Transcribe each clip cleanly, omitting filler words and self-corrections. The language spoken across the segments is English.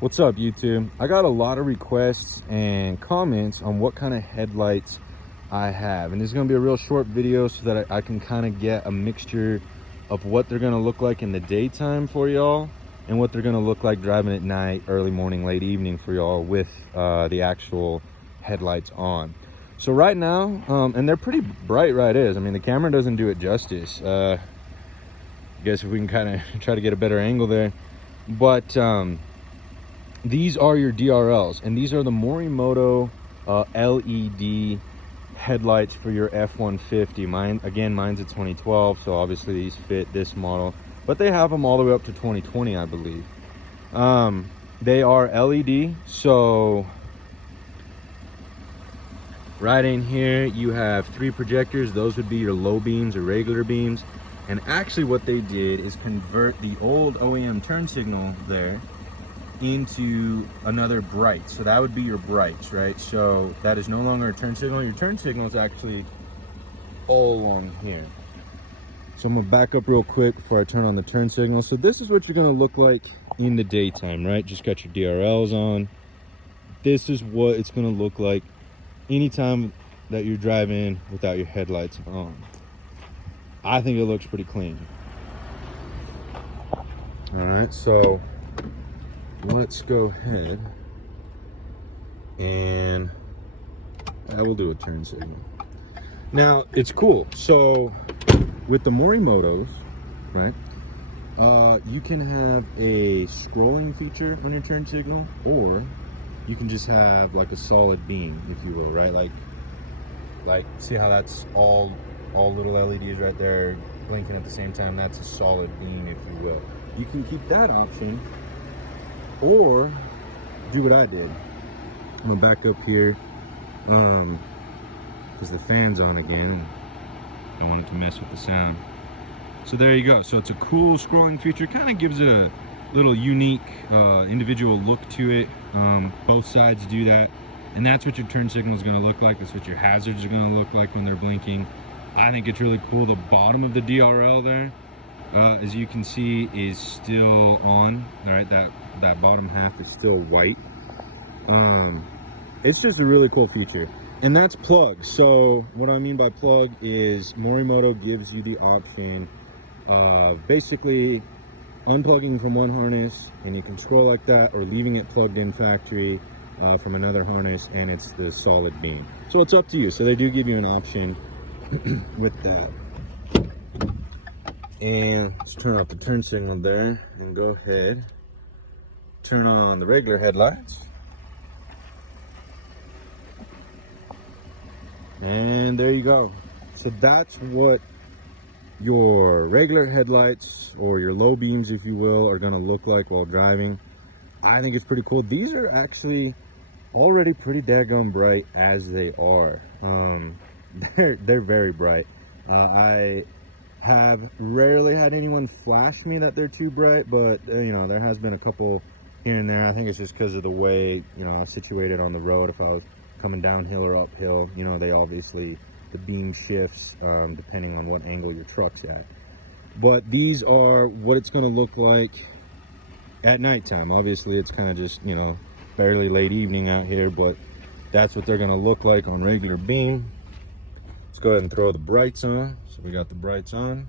What's up, YouTube? I got a lot of requests and comments on what kind of headlights I have, and this is going to be a real short video so that I can kind of get a mixture of what they're going to look like in the daytime for y'all and what they're going to look like driving at night, early morning, late evening for y'all with the actual headlights on. So right now, and they're pretty bright, right? I mean, the camera doesn't do it justice. I guess if we can kind of try to get a better angle there, but these are your DRLs, and these are the Morimoto LED headlights for your F-150. Mine's a 2012, so obviously these fit this model, but they have them all the way up to 2020, I believe. They are LED, so right in here you have 3 projectors. Those would be your low beams or regular beams. And actually what they did is convert the old OEM turn signal there into another bright. So that would be your brights, right? So that is no longer a turn signal. Your turn signal is actually all along here. So I'm gonna back up real quick before I turn on the turn signal. So this is what you're gonna look like in the daytime, right? Just got your DRLs on. This is what it's gonna look like anytime that you're driving without your headlights on. I think it looks pretty clean. All right, so let's go ahead and I will do a turn signal. Now it's cool. So with the Morimotos, right, you can have a scrolling feature on your turn signal, or you can just have like a solid beam, if you will, right? Like see how that's all little LEDs right there blinking at the same time? That's a solid beam, if you will. You can keep that option, or do what I did. I'm gonna back up here because the fan's on again and I don't want it to mess with the sound. So there you go. So it's a cool scrolling feature, kind of gives it a little unique individual look to it. Both sides do that, and that's what your turn signal is going to look like. That's what your hazards are going to look like when they're blinking. I think it's really cool. The bottom of the DRL there, as you can see, is still on. All right, that bottom half is still white. It's just a really cool feature, and that's plug. So what I mean by plug is Morimoto gives you the option of basically unplugging from one harness, and you can scroll like that, or leaving it plugged in factory from another harness, and it's the solid beam. So it's up to you. So they do give you an option with that. And let's turn off the turn signal there and go ahead, turn on the regular headlights. And there you go. So that's what your regular headlights, or your low beams, if you will, are gonna look like while driving. I think it's pretty cool. These are actually already pretty daggone bright as they are. They're very bright. I have rarely had anyone flash me that they're too bright, but you know, there has been a couple here and there. I think it's just because of the way, you know, I was situated on the road. If I was coming downhill or uphill, you know, they obviously, the beam shifts depending on what angle your truck's at. But these are what it's going to look like at nighttime. Obviously it's kind of just, you know, fairly late evening out here, but that's what they're going to look like on regular beam. Let's go ahead and throw the brights on. So we got the brights on.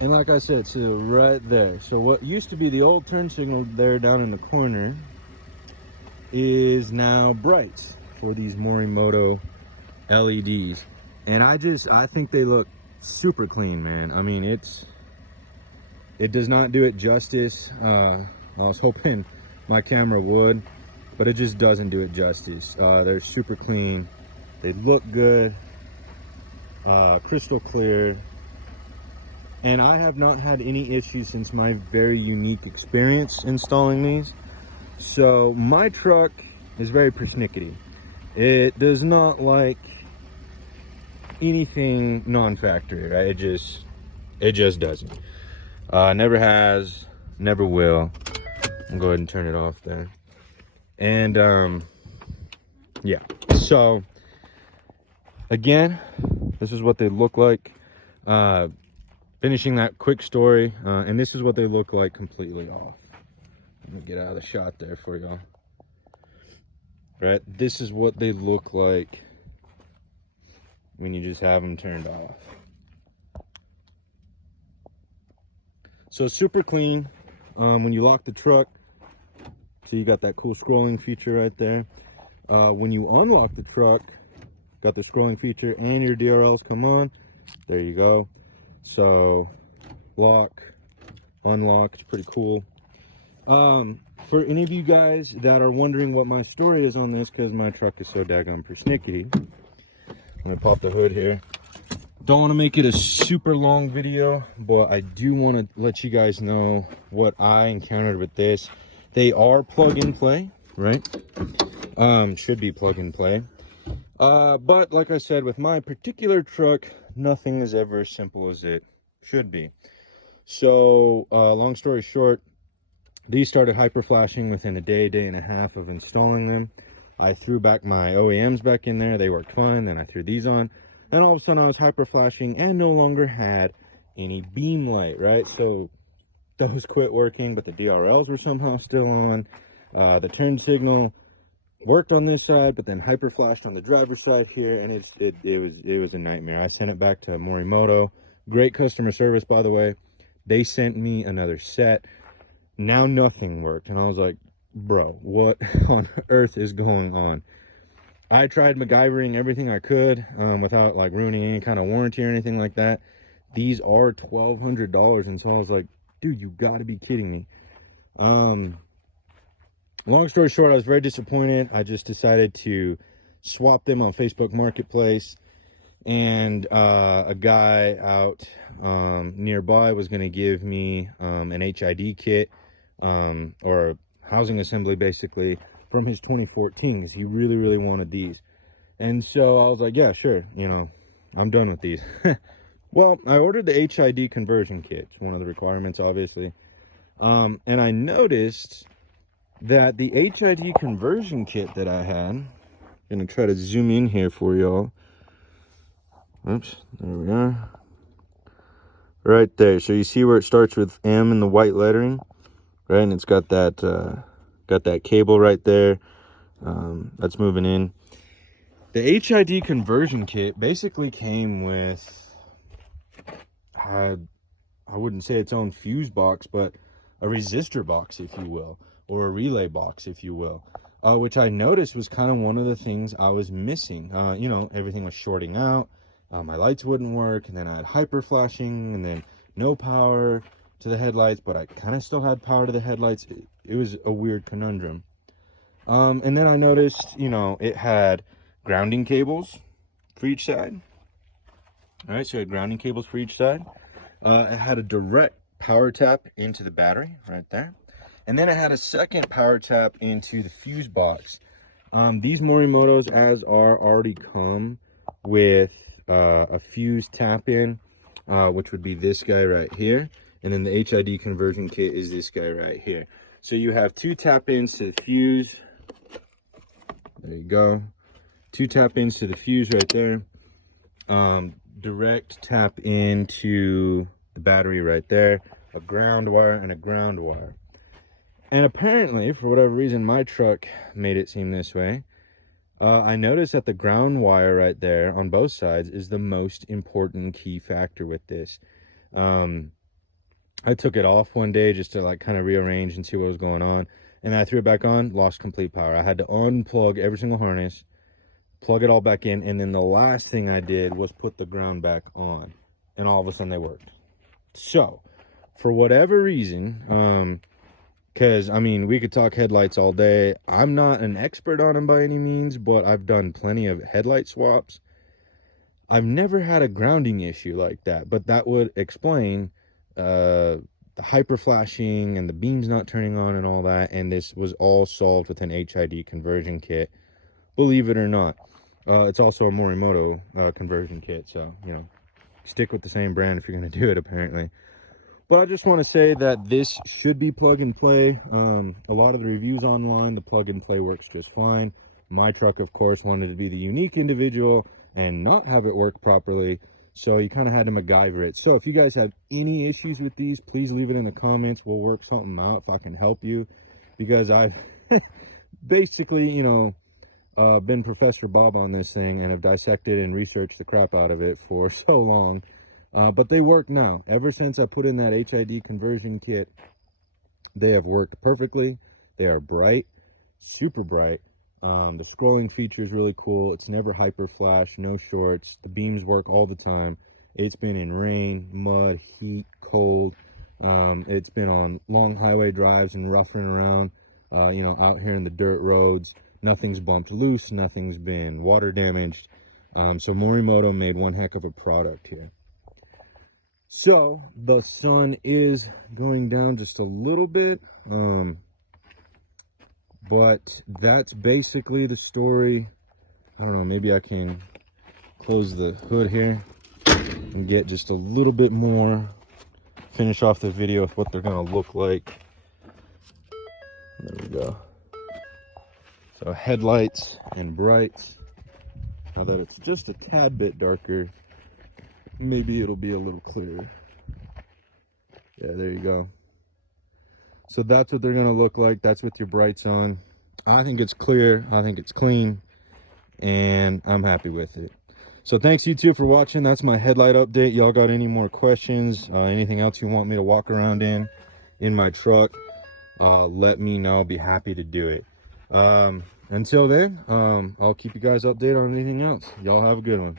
And like I said, so right there. So what used to be the old turn signal there down in the corner is now brights for these Morimoto LEDs. And I think they look super clean, man. I mean, it does not do it justice. I was hoping my camera would, but it just doesn't do it justice. They're super clean. They look good, crystal clear. And I have not had any issues since my very unique experience installing these. So my truck is very persnickety. It does not like anything non-factory, right? It just doesn't. Never has, never will. I'll go ahead and turn it off there. And yeah, so again, this is what they look like. finishing that quick story, and this is what they look like completely off. Let me get out of the shot there for y'all. Right, this is what they look like when you just have them turned off. So super clean. When you lock the truck, so you got that cool scrolling feature right there. When you unlock the truck, got the scrolling feature and your DRLs come on. There you go. So lock, unlock, it's pretty cool. For any of you guys that are wondering what my story is on this, because my truck is so daggone persnickety, I'm gonna pop the hood here. Don't want to make it a super long video, but I do want to let you guys know what I encountered with this. They are plug and play, right? Should be plug and play. But like I said, with my particular truck, nothing is ever as simple as it should be. So long story short, these started hyper flashing within a day and a half of installing them. I threw back my OEMs back in there. They worked fine. Then I threw these on. Then all of a sudden I was hyper flashing and no longer had any beam light, right? So those quit working, but the DRLs were somehow still on. The turn signal worked on this side, but then hyper flashed on the driver's side here, and it was a nightmare. I sent it back to Morimoto. Great customer service, by the way. They sent me another set. Now nothing worked, and I was like, bro, what on earth is going on? I tried MacGyvering everything I could without like ruining any kind of warranty or anything like that. These are $1,200, and so I was like, dude, you gotta be kidding me. Long story short, I was very disappointed. I just decided to swap them on Facebook Marketplace, and a guy out nearby was going to give me an HID kit, or a housing assembly basically, from his 2014, because he really wanted these. And so I was like, yeah, sure, you know, I'm done with these. Well, I ordered the HID conversion kit. It's one of the requirements, obviously. And I noticed that the HID conversion kit that I had, I'm gonna try to zoom in here for y'all. Oops, there we are. Right there. So you see where it starts with M in the white lettering, right? And it's got that cable right there. That's moving in. The HID conversion kit basically came with, I wouldn't say its own fuse box, but a resistor box, if you will, or a relay box, if you will, which I noticed was kind of one of the things I was missing. You know, everything was shorting out, my lights wouldn't work, and then I had hyper flashing, and then no power to the headlights, but I kind of still had power to the headlights. It was a weird conundrum. And then I noticed, you know, it had grounding cables for each side. All right, so it had grounding cables for each side. It had a direct power tap into the battery right there. And then it had a second power tap into the fuse box. These Morimotos, as are, already come with a fuse tap in, which would be this guy right here. And then the HID conversion kit is this guy right here. So you have two tap ins to the fuse. There you go. Two tap ins to the fuse right there. Direct tap into the battery right there. A ground wire and a ground wire. And apparently, for whatever reason, my truck made it seem this way. I noticed that the ground wire right there on both sides is the most important key factor with this. I took it off one day just to like kind of rearrange and see what was going on. And then I threw it back on, lost complete power. I had to unplug every single harness, plug it all back in, and then the last thing I did was put the ground back on. And all of a sudden they worked. So, for whatever reason, because, I mean, we could talk headlights all day. I'm not an expert on them by any means, but I've done plenty of headlight swaps. I've never had a grounding issue like that, but that would explain the hyper flashing and the beams not turning on and all that. And this was all solved with an HID conversion kit, believe it or not. It's also a Morimoto conversion kit, so, you know, stick with the same brand if you're going to do it, apparently. But I just want to say that this should be plug and play. A lot of the reviews online, the plug and play works just fine. My truck, of course, wanted to be the unique individual and not have it work properly. So you kind of had to MacGyver it. So if you guys have any issues with these, please leave it in the comments. We'll work something out if I can help you, because I've basically, you know, been Professor Bob on this thing and have dissected and researched the crap out of it for so long. But they work now. Ever since I put in that HID conversion kit, they have worked perfectly. They are bright, super bright. The scrolling feature is really cool. It's never hyper flash, no shorts. The beams work all the time. It's been in rain, mud, heat, cold. It's been on long highway drives and roughing around, you know, out here in the dirt roads. Nothing's bumped loose. Nothing's been water damaged. So Morimoto made one heck of a product here. So the sun is going down just a little bit. But that's basically the story. I don't know, maybe I can close the hood here and get just a little bit more, finish off the video with what they're gonna look like. There we go. So headlights and brights. Now that it's just a tad bit darker, maybe it'll be a little clearer. Yeah, there you go. So that's what they're gonna look like. That's with your brights on. I think it's clear, I think it's clean, and I'm happy with it. So thanks YouTube for watching. That's my headlight update. Y'all got any more questions, anything else you want me to walk around in my truck, let me know. I'll be happy to do it. Until then, I'll keep you guys updated on anything else. Y'all have a good one.